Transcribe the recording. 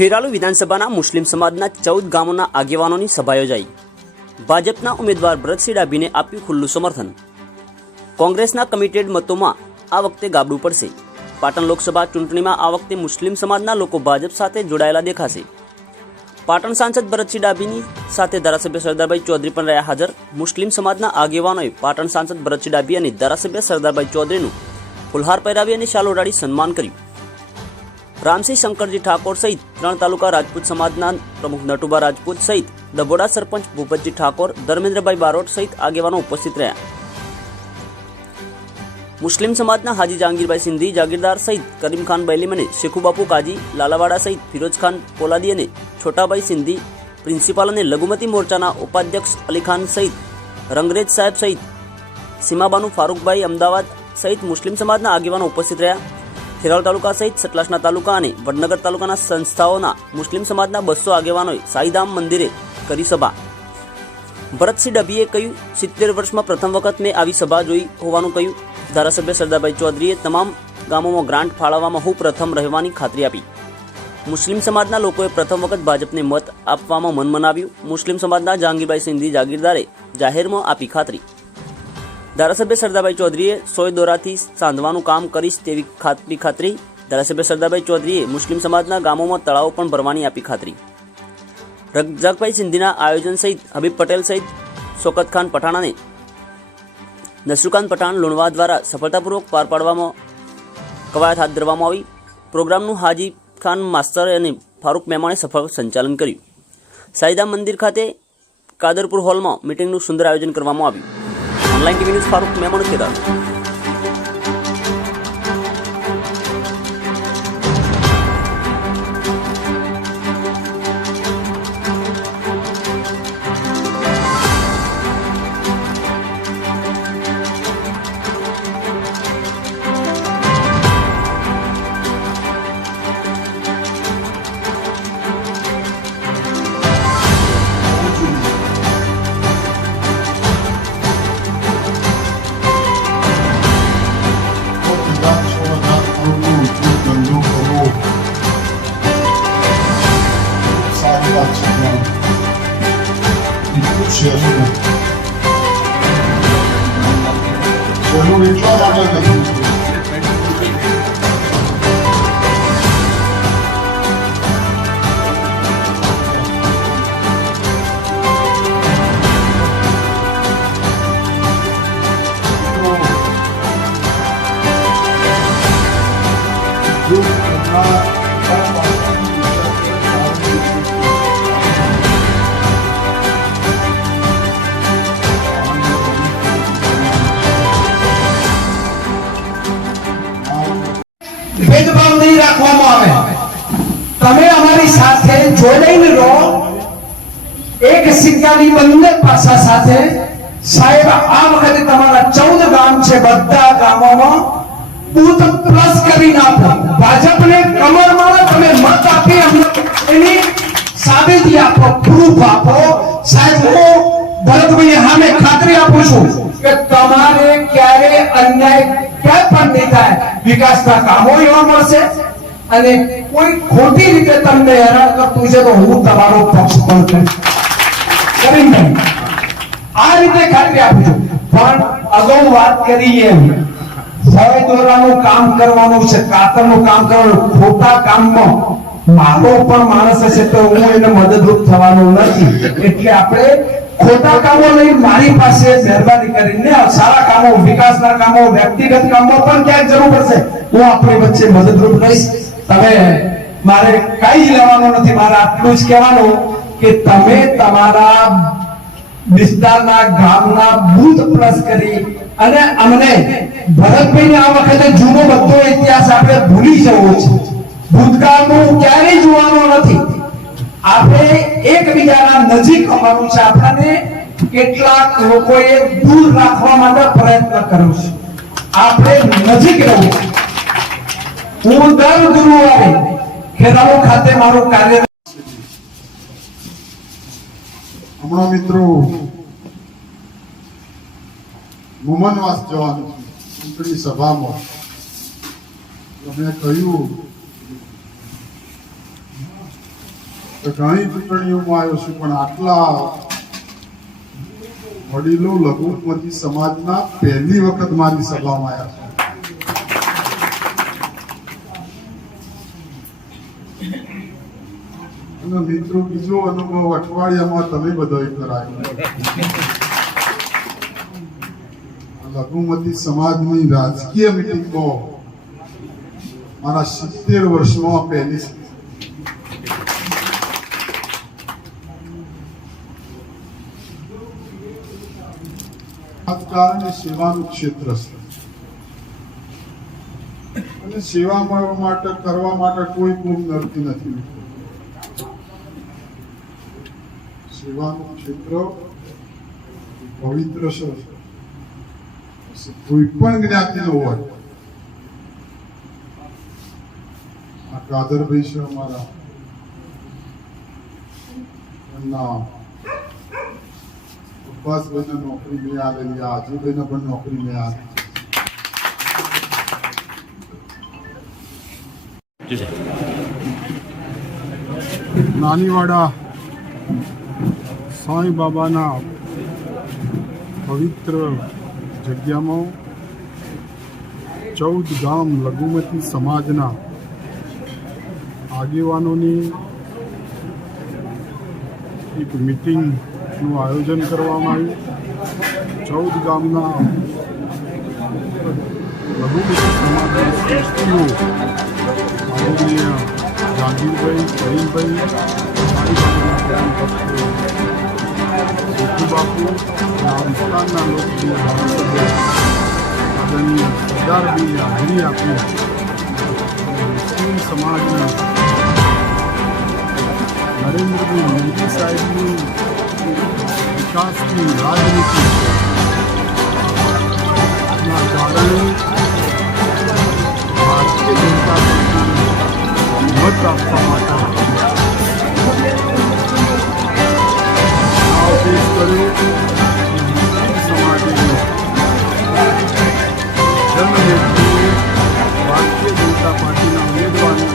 ખેરાલુ વિધાનસભાના મુસ્લિમ સમાજના ચૌદ ગામોના આગેવાનોની સભા યોજાઈ. ભાજપના ઉમેદવાર ભરતસિંહ ડાભીને આપ્યું ખુલ્લું સમર્થન. કોંગ્રેસના કમિટેડ મતોમાં આ વખતે ગાબડું પડશે. પાટણ લોકસભા ચૂંટણીમાં આ વખતે મુસ્લિમ સમાજના લોકો ભાજપ સાથે જોડાયેલા દેખાશે. પાટણ સાંસદ ભરતસિંહ ડાભીની સાથે ધારાસભ્ય સરદારભાઈ ચૌધરી પણ રહ્યા હાજર. મુસ્લિમ સમાજના આગેવાનોએ પાટણ સાંસદ ભરતસિંહ ડાભી અને ધારાસભ્ય સરદારભાઈ ચૌધરીનું ફુલહાર પહેરાવી અને શાલ ઓઢાડી સન્માન કર્યું. રામસિંહ શંકરજી ઠાકોર સહિત ત્રણ તાલુકા રાજપૂત સમાજના પ્રમુખ નટુબા રાજપૂત સહિત દબોડા સરપંચ ભૂપતજી ઠાકોર, ધર્મેન્દ્રભાઈ બારોટ સહિત આગેવાનો ઉપસ્થિત રહ્યા. મુસ્લિમ સમાજના હાજી જહાંગીરભાઈ સિંધી, જાગીરદાર સહિત કરીમખાન બૈલીમ અને શેખુબાપુ કાજી, લાલાવાડા સહિત ફિરોજખાન પોલાદી અને છોટાભાઈ સિંધી, પ્રિન્સિપાલ અને લઘુમતી મોરચાના ઉપાધ્યક્ષ અલીખાન સહિત રંગરેજ સાહેબ સહિત સીમાબાનુ ફારૂકભાઈ અમદાવાદ સહિત મુસ્લિમ સમાજના આગેવાનો ઉપસ્થિત રહ્યા. ખેરાલ તાલુકા સહિત સતલાસના તાલુકા અને વડનગર તાલુકાના સંસ્થાઓના મુસ્લિમ સમાજના બસો આગેવાનોએ સાઈધામ મંદિરે કરી સભા. ભરતસિંહ ડભીએ કહ્યું, સિત્તેર વર્ષમાં પ્રથમ વખત મેં આવી સભા જોઈ હોવાનું કહ્યું. ધારાસભ્ય સરદારભાઈ ચૌધરીએ તમામ ગામોમાં ગ્રાન્ટ ફાળવવામાં હું પ્રથમ રહેવાની ખાતરી આપી. મુસ્લિમ સમાજના લોકોએ પ્રથમ વખત ભાજપને મત આપવામાં મન મનાવ્યું મુસ્લિમ સમાજના જહાંગીરભાઈ સિંધી જાગીરદારે જાહેરમાં આપી ખાતરી. ધારાસભ્ય સરદારભાઈ ચૌધરીએ સોય દોરાથી સાંધવાનું કામ કરીશ તેવી ખાતરી ખાતરી ધારાસભ્ય સરદારભાઈ ચૌધરીએ મુસ્લિમ સમાજના ગામોમાં તળાવો પણ ભરવાની આપી ખાતરી. રજાકભાઈ સિંધીના આયોજન સહિત હબીબ પટેલ સહિત શોકત ખાન પઠાણાને નસરુકાંત પઠાણ લુણવા દ્વારા સફળતાપૂર્વક પાર પાડવામાં કવાયત હાથ ધરવામાં આવી. પ્રોગ્રામનું હાજી ખાન માસ્તર અને ફારૂક મહેમાને સફળ સંચાલન કર્યું. સાયદા મંદિર ખાતે કાદરપુર હોલમાં મિટિંગનું સુંદર આયોજન કરવામાં આવ્યું. ऑनलाईन टीव्ही न्यूज फारुख मेमणुखेदार 我用没挑到这个 તમે અમારી સાથે જોડાઈને રહો. એક સિક્કાની બંને પાસા સાથે. સાહેબ, આ વખતે તમારા ચૌદ ગામ છે, બધા ગામોમાં. બુથ પ્લસ કરી નાખો ભાજપને કમર મારો, તમે મત આપી અમને એની સાબિતી આપો પ્રૂફ આપો. સાહેબ, હું ભરતભાઈ હામે ખાતરી આપું છું કે તમારે ક્યારે અન્યાય ક્યાંય પણ નહીં થાય. વિકાસના કામો એવા મળશે. અને કોઈ ખોટી રીતે તમને હેરાન કરતું છે તો હું તમારો પક્ષ પણ કરીશ આ રીતે ખાતરી આપું છું. પણ અગાઉ વાત કરી એમ ભય દોરાનું કામ કરવાનું છે, કાતરનું કામ કરવાનું, ખોટા કામમાં મારો પણ માણસ હશે તો હું એને મદદરૂપ થવાનું નથી. એટલે આપણે ખોટા કામો લઈ મારી પાસે મહેરબાની કરીને સારા કામો, વિકાસના કામો, વ્યક્તિગત કામો પણ ક્યાંક જરૂર પડશે. હું આપણી વચ્ચે મદદરૂપ રહીશ તમે મારે કઈ લેવાનું નથી. મારે આટલું જ કહેવાનું કે તમે તમારા વિસ્તારના ગામના બુથ પ્લસ કરી અને અમને ભરતભાઈને આ વખતે જૂનો બધો ઇતિહાસ આપણે ભૂલી જવો છે. ભૂતકાળનું ક્યારેય જોવાનો નથી. આપણે એકબીજાના નજીક આવવાનું છે. આપણને કેટલાક લોકોએ દૂર રાખવા માટે પ્રયત્ન કર્યો છે. આપણે નજીક રહેવું. હું ગુરુવારે ખેરાલુ ખાતે મારું કાર્ય હમણાં મિત્રો મુમનવાસ જવાનું છે, ચૂંટણી સભામાં. તમે કહ્યું તો ઘણી ચૂંટણીઓમાં આવ્યો છું, પણ આટલા વડીલો લઘુમતી સમાજના પહેલી વખત મારી સભામાં આવ્યા અને મિત્રો બીજો અનુભવ અઠવાડિયામાં તમે બધોય કરાયો. લઘુમતી સમાજની રાજકીય મિટિંગમાં મારા સિત્તેર વર્ષમાં પહેલી સેવાનું ક્ષેત્ર છે. અને સેવા માટે કરવા માટે કોઈ ગુમ નડતી નથી. સેવાનું ક્ષેત્ર પવિત્ર છે કોઈ પણ જ્ઞાતિનો હોય આ કાદરભાઈ છે અમારા એમના અબ્બાસભાઈને નોકરી મિળાવેલી આ અજયભાઈને પણ નોકરી મિળાવી નાનીવાડા સાંઈ બાબાના પવિત્ર જગ્યામાં ચૌદ ગામ લઘુમતી સમાજના આગેવાનોની એક મિટિંગનું આયોજન કરવામાં આવ્યું. ચૌદ ગામના લઘુમતી સમાજના શ્રેષ્ઠીઓ આદરણીય જાગીરભાઈ, કરીમભાઈ बापू राजस्थानના લોકપ્રિય ધારાસભ્ય આદરણીય સરદારભાઈ હાજરી આપી મુસ્લિમ સમાજના નરેન્દ્રભાઈ મોદી સાહેબની વિકાસની રાજનીતિના કારણે ભારતીય જનતા પાર્ટીને મત આપવા માટે બધું સમાજનો જનવ્યક્તિએ ભારતીય જનતા પાર્ટીના ઉમેદવારને